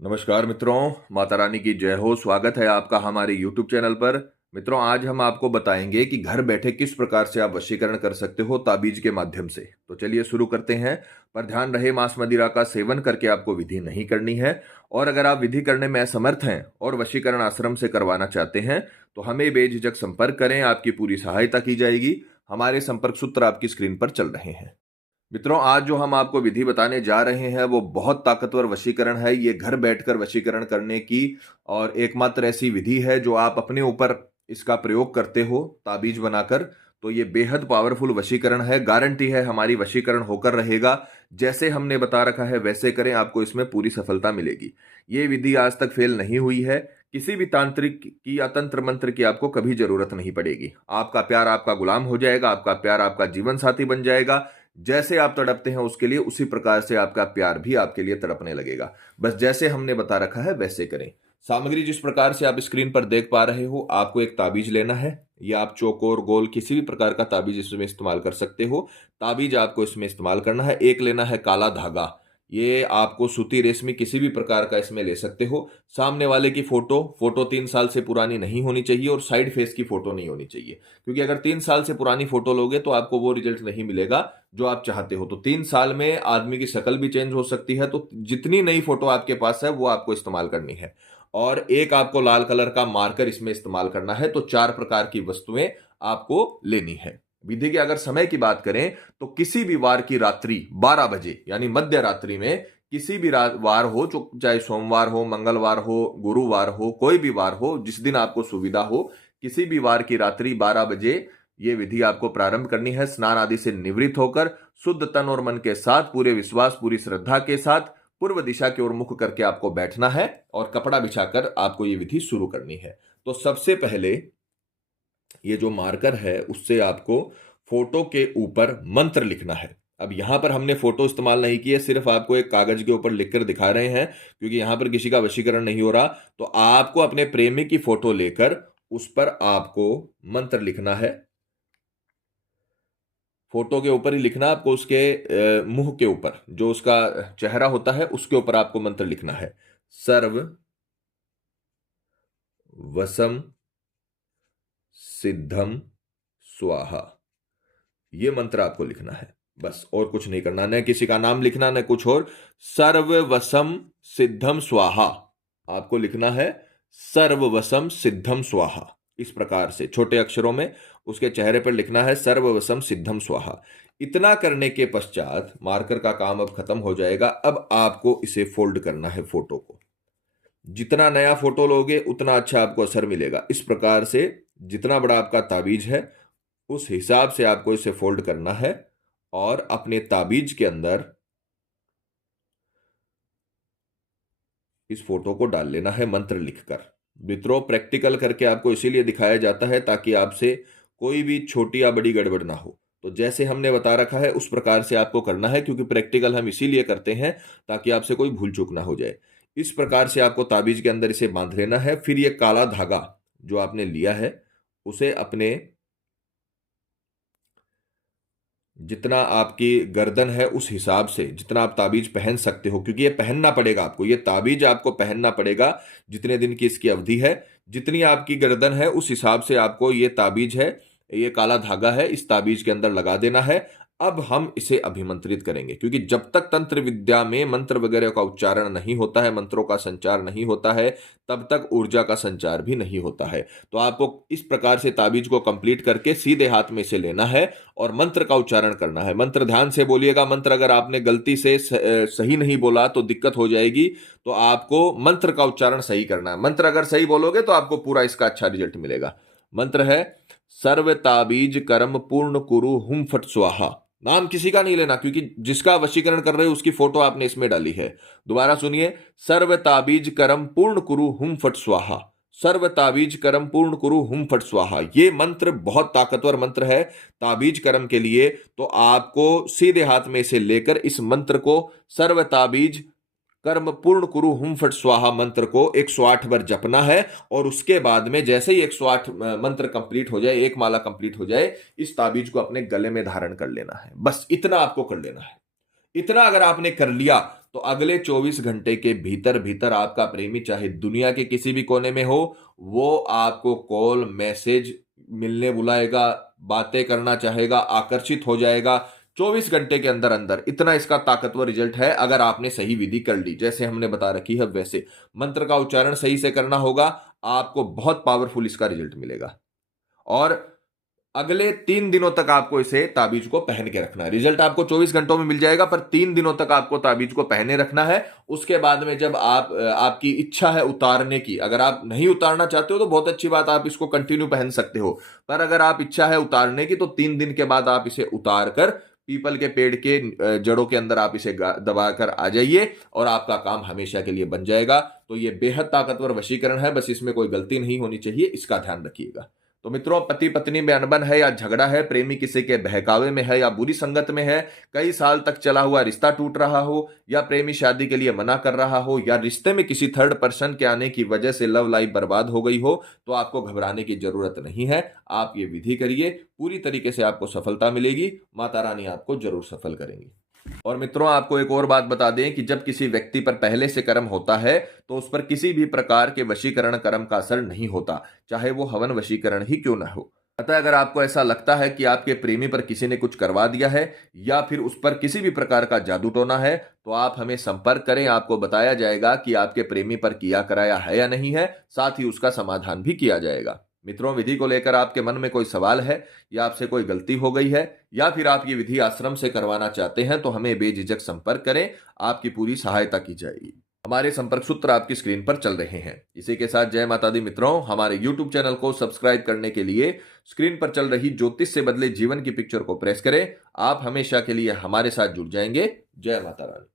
नमस्कार मित्रों, माता रानी की जय हो। स्वागत है आपका हमारे YouTube चैनल पर। मित्रों, आज हम आपको बताएंगे कि घर बैठे किस प्रकार से आप वशीकरण कर सकते हो ताबीज के माध्यम से। तो चलिए शुरू करते हैं। पर ध्यान रहे, मांस मदिरा का सेवन करके आपको विधि नहीं करनी है। और अगर आप विधि करने में असमर्थ हैं और वशीकरण आश्रम से करवाना चाहते हैं तो हमें बेझिझक संपर्क करें, आपकी पूरी सहायता की जाएगी। हमारे संपर्क सूत्र आपकी स्क्रीन पर चल रहे हैं। मित्रों, आज जो हम आपको विधि बताने जा रहे हैं वो बहुत ताकतवर वशीकरण है। ये घर बैठकर वशीकरण करने की और एकमात्र ऐसी विधि है जो आप अपने ऊपर इसका प्रयोग करते हो ताबीज बनाकर। तो ये बेहद पावरफुल वशीकरण है। गारंटी है हमारी वशीकरण होकर रहेगा। जैसे हमने बता रखा है वैसे करें, आपको इसमें पूरी सफलता मिलेगी। ये विधि आज तक फेल नहीं हुई है। किसी भी तांत्रिक की या तंत्र मंत्र की आपको कभी जरूरत नहीं पड़ेगी। आपका प्यार आपका गुलाम हो जाएगा, आपका प्यार आपका जीवन साथी बन जाएगा। जैसे आप तड़पते हैं उसके लिए, उसी प्रकार से आपका प्यार भी आपके लिए तड़पने लगेगा। बस जैसे हमने बता रखा है वैसे करें। सामग्री जिस प्रकार से आप स्क्रीन पर देख पा रहे हो, आपको एक ताबीज लेना है। या आप चौकोर गोल किसी भी प्रकार का ताबीज इसमें इस्तेमाल कर सकते हो। ताबीज आपको इसमें इस्तेमाल करना है। एक लेना है काला धागा। ये आपको सूती रेशमी किसी भी प्रकार का इसमें ले सकते हो। सामने वाले की फोटो 3 साल से पुरानी नहीं होनी चाहिए और साइड फेस की फोटो नहीं होनी चाहिए, क्योंकि अगर 3 साल से पुरानी फोटो लोगे तो आपको वो रिजल्ट नहीं मिलेगा जो आप चाहते हो। तो 3 साल में आदमी की शक्ल भी चेंज हो सकती है। तो जितनी नई फोटो आपके पास है वो आपको इस्तेमाल करनी है। और एक आपको लाल कलर का मार्कर इसमें इस्तेमाल करना है। तो 4 प्रकार की वस्तुएं आपको लेनी है। विधि के अगर समय की बात करें तो किसी भी वार की रात्रि 12 बजे यानी मध्य रात्रि में, किसी भी वार हो, चाहे सोमवार हो, मंगलवार हो, गुरुवार हो, कोई भी वार हो, जिस दिन आपको सुविधा हो, किसी भी वार की रात्रि 12 बजे ये विधि आपको प्रारंभ करनी है। स्नान आदि से निवृत्त होकर शुद्ध तन और मन के साथ, पूरे विश्वास पूरी श्रद्धा के साथ पूर्व दिशा की ओर मुख करके आपको बैठना है और कपड़ा बिछाकर आपको ये विधि शुरू करनी है। तो सबसे पहले ये जो मार्कर है उससे आपको फोटो के ऊपर मंत्र लिखना है। अब यहां पर हमने फोटो इस्तेमाल नहीं किया, सिर्फ आपको एक कागज के ऊपर लिखकर दिखा रहे हैं, क्योंकि यहां पर किसी का वशीकरण नहीं हो रहा। तो आपको अपने प्रेमी की फोटो लेकर उस पर आपको मंत्र लिखना है। फोटो के ऊपर ही लिखना आपको, उसके मुंह के ऊपर जो उसका चेहरा होता है उसके ऊपर आपको मंत्र लिखना है। सर्व वसम सिद्धम स्वाहा। ये मंत्र आपको लिखना है। बस और कुछ नहीं करना, न किसी का नाम लिखना न कुछ और। सर्ववसम सिद्धम स्वाहा आपको लिखना है। सर्ववसम सिद्धम स्वाहा, इस प्रकार से छोटे अक्षरों में उसके चेहरे पर लिखना है, सर्ववसम सिद्धम स्वाहा। इतना करने के पश्चात मार्कर का काम अब खत्म हो जाएगा। अब आपको इसे फोल्ड करना है फोटो को। जितना नया फोटो लोगे उतना अच्छा आपको असर मिलेगा। इस प्रकार से जितना बड़ा आपका ताबीज है उस हिसाब से आपको इसे फोल्ड करना है और अपने ताबीज के अंदर इस फोटो को डाल लेना है मंत्र लिखकर। मित्रों, प्रैक्टिकल करके आपको इसीलिए दिखाया जाता है ताकि आपसे कोई भी छोटी या बड़ी गड़बड़ ना हो। तो जैसे हमने बता रखा है उस प्रकार से आपको करना है, क्योंकि प्रैक्टिकल हम इसीलिए करते हैं ताकि आपसे कोई भूल चूक ना हो जाए। इस प्रकार से आपको ताबीज के अंदर इसे बांध लेना है। फिर यह काला धागा जो आपने लिया है उसे अपने जितना आपकी गर्दन है उस हिसाब से जितना आप ताबीज पहन सकते हो, क्योंकि ये पहनना पड़ेगा आपको, ये ताबीज आपको पहनना पड़ेगा जितने दिन की इसकी अवधि है। जितनी आपकी गर्दन है उस हिसाब से आपको ये ताबीज है, ये काला धागा है, इस ताबीज के अंदर लगा देना है। अब हम इसे अभिमंत्रित करेंगे, क्योंकि जब तक तंत्र विद्या में मंत्र वगैरह का उच्चारण नहीं होता है, मंत्रों का संचार नहीं होता है, तब तक ऊर्जा का संचार भी नहीं होता है। तो आपको इस प्रकार से ताबीज को कंप्लीट करके सीधे हाथ में इसे लेना है और मंत्र का उच्चारण करना है। मंत्र ध्यान से बोलिएगा। मंत्र अगर आपने गलती से सही नहीं बोला तो दिक्कत हो जाएगी। तो आपको मंत्र का उच्चारण सही करना है। मंत्र अगर सही बोलोगे तो आपको पूरा इसका अच्छा रिजल्ट मिलेगा। मंत्र है सर्व ताबीज कर्म पूर्ण कुरु हुम फट स्वाहा। नाम किसी का नहीं लेना, क्योंकि जिसका वशीकरण कर रहे हो उसकी फोटो आपने इसमें डाली है। दोबारा सुनिए, सर्व ताबीज कर्म पूर्ण कुरु हुम फट स्वाहा। सर्व ताबीज कर्म पूर्ण कुरु हुम फट स्वाहा। ये मंत्र बहुत ताकतवर मंत्र है ताबीज कर्म के लिए। तो आपको सीधे हाथ में इसे लेकर इस मंत्र को, सर्व ताबीज कर्म पूर्ण कुरु हुम फट स्वाहा मंत्र को 108 बार जपना है। और उसके बाद में जैसे ही 108 मंत्र कंप्लीट हो जाए, एक माला कंप्लीट हो जाए, इस ताबीज को अपने गले में धारण कर लेना है। बस इतना आपको कर लेना है। इतना अगर आपने कर लिया तो अगले 24 घंटे के भीतर भीतर आपका प्रेमी चाहे दुनिया के किसी भी कोने में हो, वो आपको कॉल मैसेज मिलने बुलाएगा, बातें करना चाहेगा, आकर्षित हो जाएगा 24 घंटे के अंदर अंदर। इतना इसका ताकतवर रिजल्ट है अगर आपने सही विधि कर ली, जैसे हमने बता रखी है वैसे। मंत्र का उच्चारण सही से करना होगा, आपको बहुत पावरफुल इसका रिजल्ट मिलेगा। और अगले 3 दिनों तक आपको इसे ताबीज को पहन के रखना है। रिजल्ट आपको 24 घंटों में मिल जाएगा, पर 3 दिनों तक आपको ताबीज को पहने रखना है। उसके बाद में जब आपकी इच्छा है उतारने की, अगर आप नहीं उतारना चाहते हो तो बहुत अच्छी बात, आप इसको कंटिन्यू पहन सकते हो। पर अगर आप इच्छा है उतारने की तो 3 दिन के बाद आप इसे उतार कर पीपल के पेड़ के जड़ों के अंदर आप इसे दबा कर आ जाइए और आपका काम हमेशा के लिए बन जाएगा। तो ये बेहद ताकतवर वशीकरण है, बस इसमें कोई गलती नहीं होनी चाहिए, इसका ध्यान रखिएगा। तो मित्रों, पति पत्नी में अनबन है या झगड़ा है, प्रेमी किसी के बहकावे में है या बुरी संगत में है, कई साल तक चला हुआ रिश्ता टूट रहा हो, या प्रेमी शादी के लिए मना कर रहा हो, या रिश्ते में किसी थर्ड पर्सन के आने की वजह से लव लाइफ बर्बाद हो गई हो, तो आपको घबराने की जरूरत नहीं है। आप ये विधि करिए, पूरी तरीके से आपको सफलता मिलेगी। माता रानी आपको जरूर सफल करेंगी। और मित्रों, आपको एक और बात बता दें कि जब किसी व्यक्ति पर पहले से कर्म होता है तो उस पर किसी भी प्रकार के वशीकरण कर्म का असर नहीं होता, चाहे वो हवन वशीकरण ही क्यों ना हो। अतः अगर आपको ऐसा लगता है कि आपके प्रेमी पर किसी ने कुछ करवा दिया है या फिर उस पर किसी भी प्रकार का जादू टोना है, तो आप हमें संपर्क करें। आपको बताया जाएगा कि आपके प्रेमी पर किया कराया है या नहीं है, साथ ही उसका समाधान भी किया जाएगा। मित्रों, विधि को लेकर आपके मन में कोई सवाल है या आपसे कोई गलती हो गई है या फिर आप ये विधि आश्रम से करवाना चाहते हैं, तो हमें बेझिझक संपर्क करें, आपकी पूरी सहायता की जाएगी। हमारे संपर्क सूत्र आपकी स्क्रीन पर चल रहे हैं। इसी के साथ जय माता दी मित्रों, हमारे YouTube चैनल को सब्सक्राइब करने के लिए स्क्रीन पर चल रही ज्योतिष से बदले जीवन की पिक्चर को प्रेस करें। आप हमेशा के लिए हमारे साथ जुड़ जाएंगे। जय माता रानी।